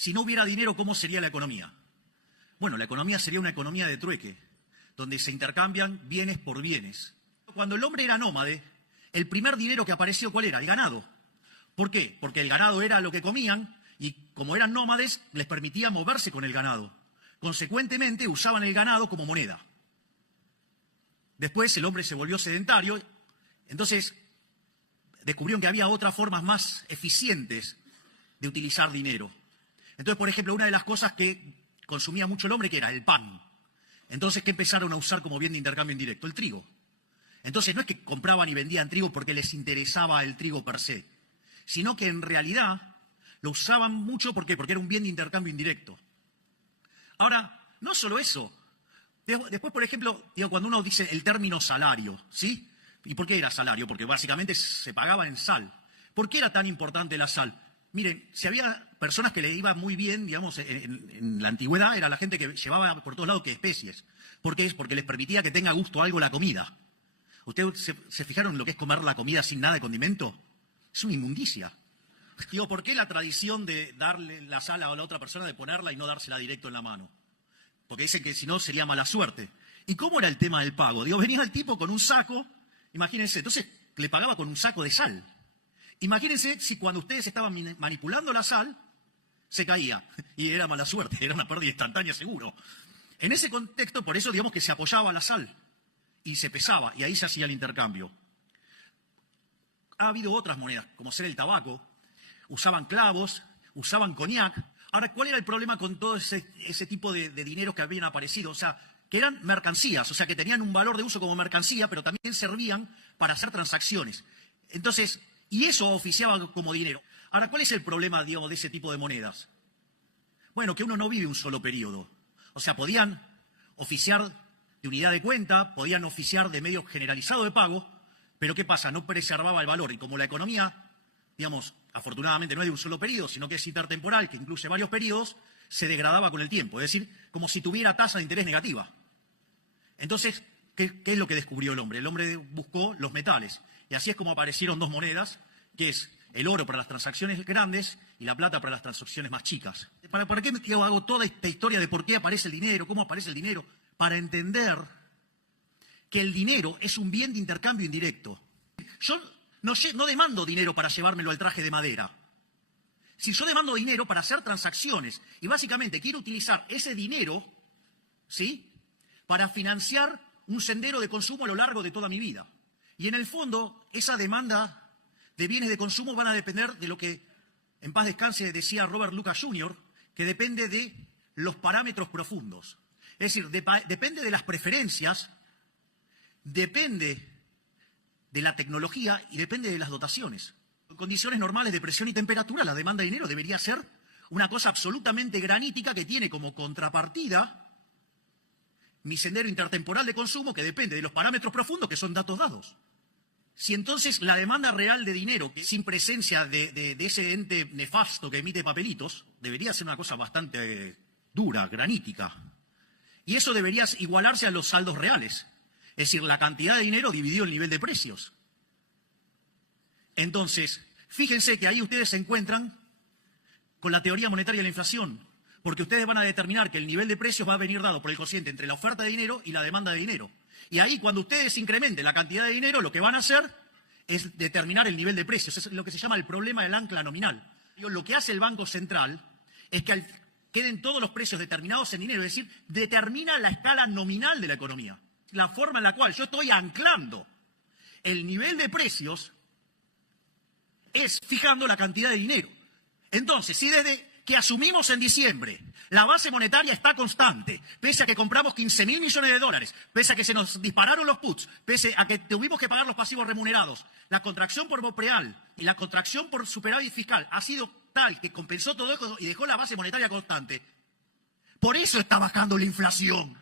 si no hubiera dinero, ¿cómo sería la economía? Bueno, la economía sería una economía de trueque, donde se intercambian bienes por bienes. Cuando el hombre era nómade, el primer dinero que apareció, ¿cuál era? El ganado. ¿Por qué? Porque el ganado era lo que comían y como eran nómades, les permitía moverse con el ganado. Consecuentemente, usaban el ganado como moneda. Después el hombre se volvió sedentario, entonces descubrieron que había otras formas más eficientes de utilizar dinero. Entonces, por ejemplo, una de las cosas que consumía mucho el hombre, que era el pan. Entonces, ¿qué empezaron a usar como bien de intercambio indirecto? El trigo. Entonces, no es que compraban y vendían trigo porque les interesaba el trigo per se, sino que en realidad lo usaban mucho, ¿por qué? Porque era un bien de intercambio indirecto. Ahora, no solo eso. Después, por ejemplo, cuando uno dice el término salario, ¿sí? ¿Y por qué era salario? Porque básicamente se pagaba en sal. ¿Por qué era tan importante la sal? Miren, si había personas que le iba muy bien, digamos, en la antigüedad, era la gente que llevaba por todos lados que especies. ¿Por qué? Porque les permitía que tenga gusto algo la comida. ¿Ustedes se fijaron en lo que es comer la comida sin nada de condimento? Es una inmundicia. Digo, ¿por qué la tradición de darle la sal a la otra persona, de ponerla y no dársela directo en la mano? Porque dicen que si no sería mala suerte. ¿Y cómo era el tema del pago? Digo, venía el tipo con un saco, imagínense, entonces le pagaba con un saco de sal. Imagínense si cuando ustedes estaban manipulando la sal, se caía. Y era mala suerte, era una pérdida instantánea seguro. En ese contexto, por eso digamos que se apoyaba la sal y se pesaba, y ahí se hacía el intercambio. Ha habido otras monedas, como ser el tabaco, usaban clavos, usaban coñac. Ahora, ¿cuál era el problema con todo ese tipo de dineros que habían aparecido? O sea, que eran mercancías, o sea, que tenían un valor de uso como mercancía, pero también servían para hacer transacciones. Entonces, y eso oficiaba como dinero. Ahora, ¿cuál es el problema, digamos, de ese tipo de monedas? Bueno, que uno no vive un solo periodo. O sea, podían oficiar de unidad de cuenta, podían oficiar de medio generalizado de pago, pero ¿qué pasa? No preservaba el valor. Y como la economía, digamos, afortunadamente no es de un solo periodo, sino que es intertemporal, que incluye varios periodos, se degradaba con el tiempo. Es decir, como si tuviera tasa de interés negativa. Entonces, ¿qué es lo que descubrió el hombre? El hombre buscó los metales. Y así es como aparecieron dos monedas, que es el oro para las transacciones grandes y la plata para las transacciones más chicas. ¿Para qué hago toda esta historia de por qué aparece el dinero, cómo aparece el dinero? Para entender que el dinero es un bien de intercambio indirecto. Yo no demando dinero para llevármelo al traje de madera. Si yo demando dinero para hacer transacciones y básicamente quiero utilizar ese dinero, ¿sí?, para financiar un sendero de consumo a lo largo de toda mi vida. Y en el fondo, esa demanda de bienes de consumo van a depender de lo que, en paz descanse, decía Robert Lucas Jr., que depende de los parámetros profundos. Es decir, depende de las preferencias, depende de la tecnología y depende de las dotaciones. En condiciones normales de presión y temperatura, la demanda de dinero debería ser una cosa absolutamente granítica que tiene como contrapartida mi sendero intertemporal de consumo, que depende de los parámetros profundos, que son datos dados. Si entonces la demanda real de dinero, que sin presencia de ese ente nefasto que emite papelitos, debería ser una cosa bastante dura, granítica. Y eso debería igualarse a los saldos reales. Es decir, la cantidad de dinero dividido el nivel de precios. Entonces, fíjense que ahí ustedes se encuentran con la teoría monetaria de la inflación, porque ustedes van a determinar que el nivel de precios va a venir dado por el cociente entre la oferta de dinero y la demanda de dinero. Y ahí, cuando ustedes incrementen la cantidad de dinero, lo que van a hacer es determinar el nivel de precios. Es lo que se llama el problema del ancla nominal. Lo que hace el Banco Central es que queden todos los precios determinados en dinero, es decir, determina la escala nominal de la economía. La forma en la cual yo estoy anclando el nivel de precios es fijando la cantidad de dinero. Entonces, si desde que asumimos en diciembre la base monetaria está constante, pese a que compramos 15.000 millones de dólares, pese a que se nos dispararon los puts, pese a que tuvimos que pagar los pasivos remunerados, la contracción por Bopreal y la contracción por superávit fiscal ha sido tal que compensó todo eso y dejó la base monetaria constante. Por eso está bajando la inflación.